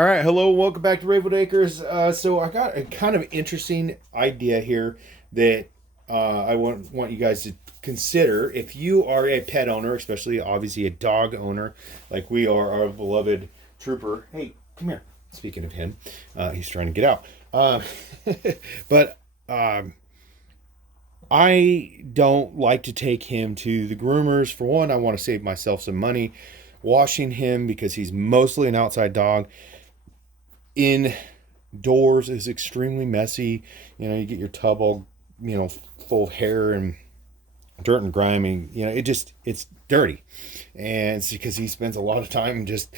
All right, hello, welcome back to Ravenwood Acres. So I got a kind of interesting idea here that I want you guys to consider. If you are a pet owner, especially obviously a dog owner, like we are, our beloved Trooper. Hey, come here. Speaking of him, he's trying to get out. But I don't like to take him to the groomers. For one, I want to save myself some money washing him because he's mostly an outside dog. Indoors is extremely messy. You know, you get your tub all, full of hair and dirt and grime, and it's dirty. And it's because he spends a lot of time just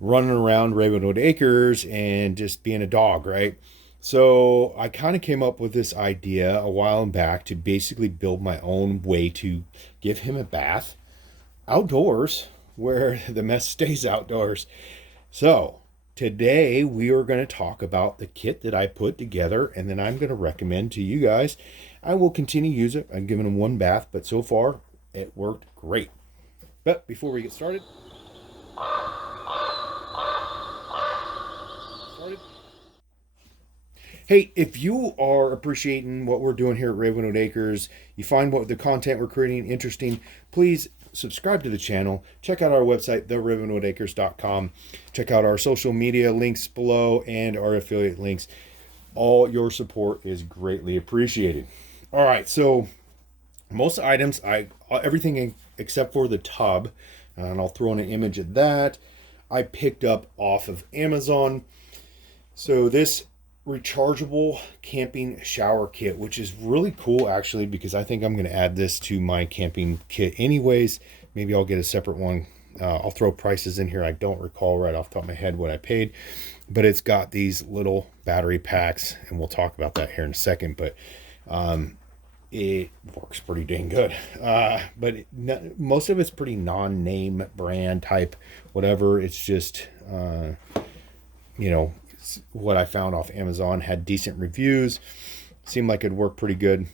running around Ravenwood Acres and just being a dog, right? So I kind of came up with this idea a while back to basically build my own way to give him a bath outdoors where the mess stays outdoors. So today we are going to talk about the kit that I put together, and then I'm going to recommend to you guys. I will continue to use it. I'm giving him one bath, but so far it worked great. But before we get started, hey, if you are appreciating what we're doing here at Ravenwood Acres, you find what the content we're creating interesting, please subscribe to the channel. Check out our website, theravenwoodacres.com. Check out our social media links below and our affiliate links. All your support is greatly appreciated. All right, so most items, everything except for the tub, and I'll throw in an image of that, I picked up off of Amazon. So this rechargeable camping shower kit, which is really cool actually, because I think I'm going to add this to my camping kit anyways. Maybe I'll get a separate one. I'll throw prices in here. I don't recall right off the top of my head what I paid, but it's got these little battery packs, and we'll talk about that here in a second. But it works pretty dang good. Most of it's pretty non-name brand type, whatever. It's just, what I found off Amazon, had decent reviews, seemed like it'd work pretty good.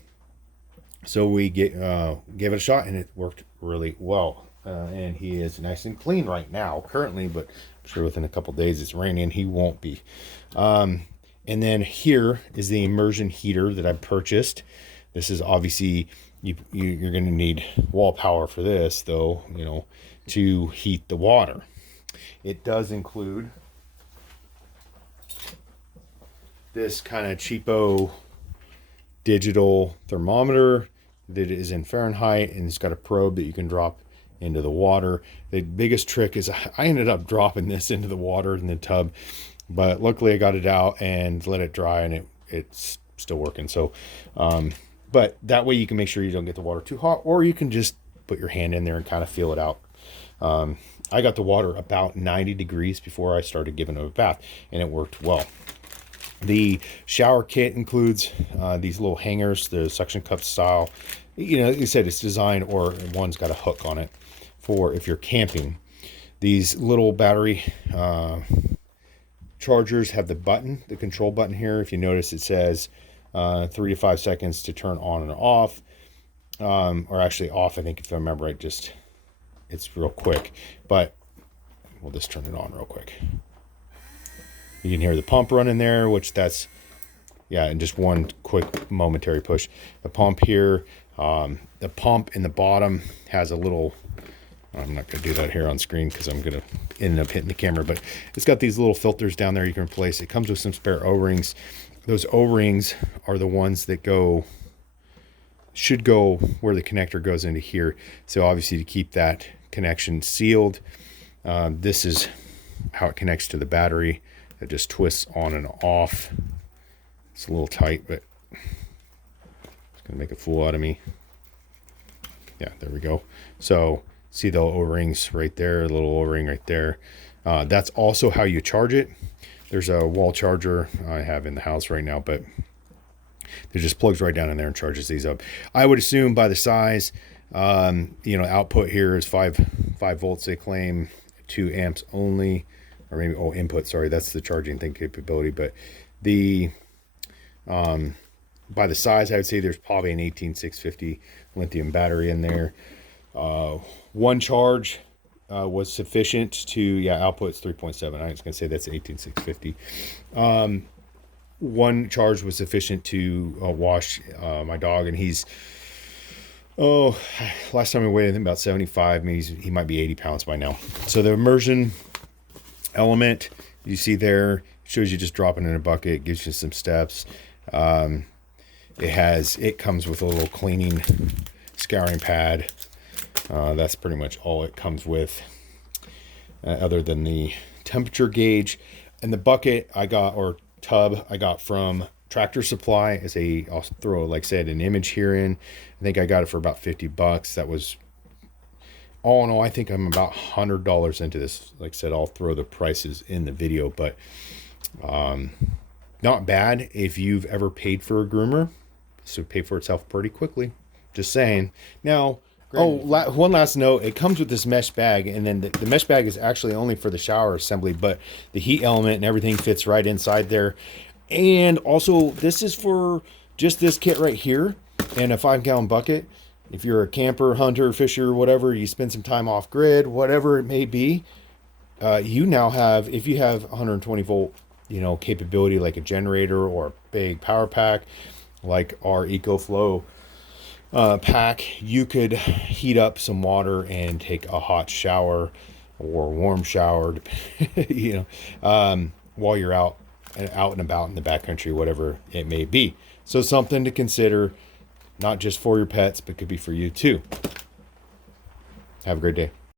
So we gave it a shot, and it worked really well. And he is nice and clean right now, currently, but I'm sure within a couple days it's raining, he won't be. And then here is the Immersion Heater that I purchased. This is obviously, you're going to need wall power for this, though, to heat the water. It does include this kind of cheapo digital thermometer that is in Fahrenheit, and it's got a probe that you can drop into the water. The biggest trick is I ended up dropping this into the water in the tub, but luckily I got it out and let it dry, and it's still working. So but that way you can make sure you don't get the water too hot, or you can just put your hand in there and kind of feel it out. I got the water about 90 degrees before I started giving it a bath, and it worked well. The shower kit includes these little hangers, the suction cup style. Like I said, it's designed, or one's got a hook on it for if you're camping. These little battery chargers have the control button here. If you notice, it says 3 to 5 seconds to turn on and off, or actually off, I think, if I remember right. It's real quick, but we'll just turn it on real quick. You can hear the pump running there, and just one quick momentary push. The pump here, the pump in the bottom has a little, I'm not going to do that here on screen because I'm going to end up hitting the camera, but it's got these little filters down there you can replace. It comes with some spare O-rings. Those O-rings are the ones that should go where the connector goes into here. So obviously to keep that connection sealed, this is how it connects to the battery. It just twists on and off. It's a little tight, but it's going to make a fool out of me. Yeah, there we go. So see the O-rings right there, a little O-ring right there. That's also how you charge it. There's a wall charger I have in the house right now, but it just plugs right down in there and charges these up. I would assume by the size, output here is 5 volts, they claim, 2 amps only. Or maybe, input, sorry, that's the charging thing capability. But by the size, I would say there's probably an 18650 lithium battery in there. One charge was sufficient to, yeah, output's 3.7. I was going to say that's 18650. One charge was sufficient to wash my dog, and he's, last time I weighed him about 75. I mean, he might be 80 pounds by now. So the immersion element you see there shows you just dropping in a bucket, gives you some steps. It comes with a little cleaning scouring pad. That's pretty much all it comes with, other than the temperature gauge. And the bucket I got, or tub I got from Tractor Supply, I'll throw, like I said, an image here in. I think I got it for about $50. That was, all in all, I think I'm about $100 into this. Like I said, I'll throw the prices in the video, but not bad if you've ever paid for a groomer. So pay for itself pretty quickly. Just saying. Now, one last note. It comes with this mesh bag, and then the mesh bag is actually only for the shower assembly, but the heat element and everything fits right inside there. And also, this is for just this kit right here and a 5-gallon bucket. If you're a camper, hunter, fisher, whatever, you spend some time off grid, whatever it may be, you now have, if you have 120 volt, capability like a generator or a big power pack, like our EcoFlow pack, you could heat up some water and take a hot shower or warm shower, while you're out and about in the backcountry, whatever it may be. So something to consider, not just for your pets, but could be for you too. Have a great day.